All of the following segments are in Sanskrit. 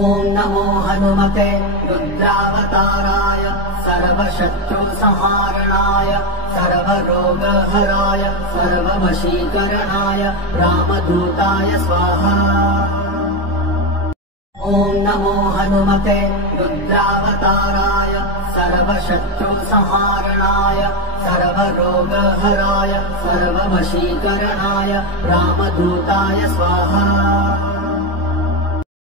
ॐ नमो हनुमते रुद्रावताराय सर्वशत्रुसंहारणाय सर्वरोगहराय सर्ववशीकरणाय रामदूताय स्वाहा। ॐ नमो हनुमते रुद्रावताराय सर्वशत्रुसंहारणाय सर्वरोगहराय सर्ववशीकरणाय रामदूताय स्वाहा।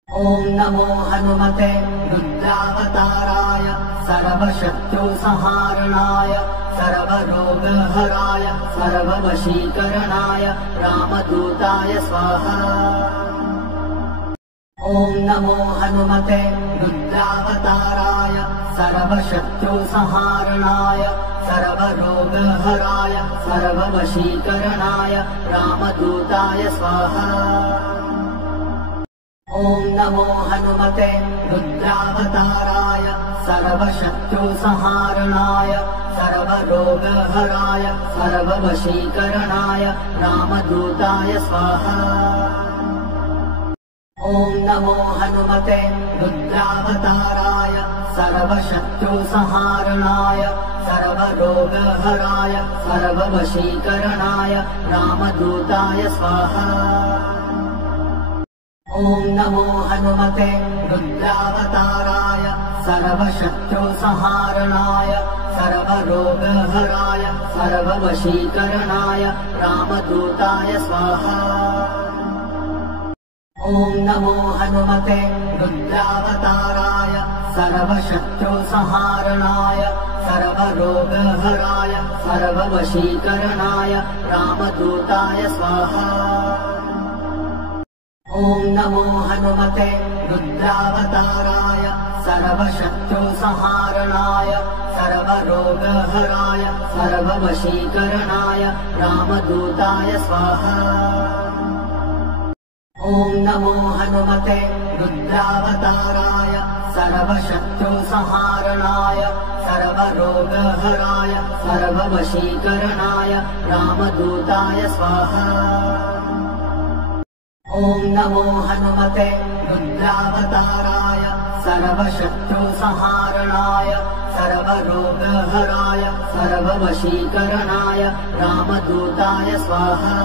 ॐ नमो हनुमते रुद्रावताराय सर्वशत्रुसंहारणाय सर्वरोगहराय सर्ववशीकरणाय रामदूताय स्वाहा। ॐ नमो हनुमते रुद्रावताराय सर्वशत्रुसंहारणाय सर्वरोगहराय सर्ववशीकरणाय रामदूताय स्वाहा। ॐ नमो हनुमते रुद्रावताराय सर्वशत्रुसंहारणाय सर्वरोगहराय सर्ववशीकरणाय रामदूताय स्वाहा। ॐ नमो हनुमते रुद्रावताराय सर्वशत्रुसंहारणाय सर्वरोगहराय सर्ववशीकरणाय रामदूताय स्वाहा। ॐ नमो हनुमते रुद्रावताराय सर्वशत्रुसंहारणाय सर्वरोगहराय सर्ववशीकरणाय रामदूताय स्वाहा। ॐ नमो हनुमते रुद्रावताराय सर्वशत्रुसंहारणाय सर्वरोगहराय सर्ववशीकरणाय रामदूताय स्वाहा। ॐ नमो हनुमते रुद्रावताराय सर्वशत्रुसंहारणाय सर्वरोगहराय सर्ववशीकरणाय रामदूताय स्वाहा। ॐ नमो हनुमते रुद्रावताराय सर्वशत्रुसंहारणाय सर्वरोगहराय सर्ववशीकरणाय रामदूताय स्वाहा। ॐ नमो हनुमते रुद्रावताराय सर्वशत्रुसंहारणाय सर्वरोगहराय सर्ववशीकरणाय रामदूताय स्वाहा।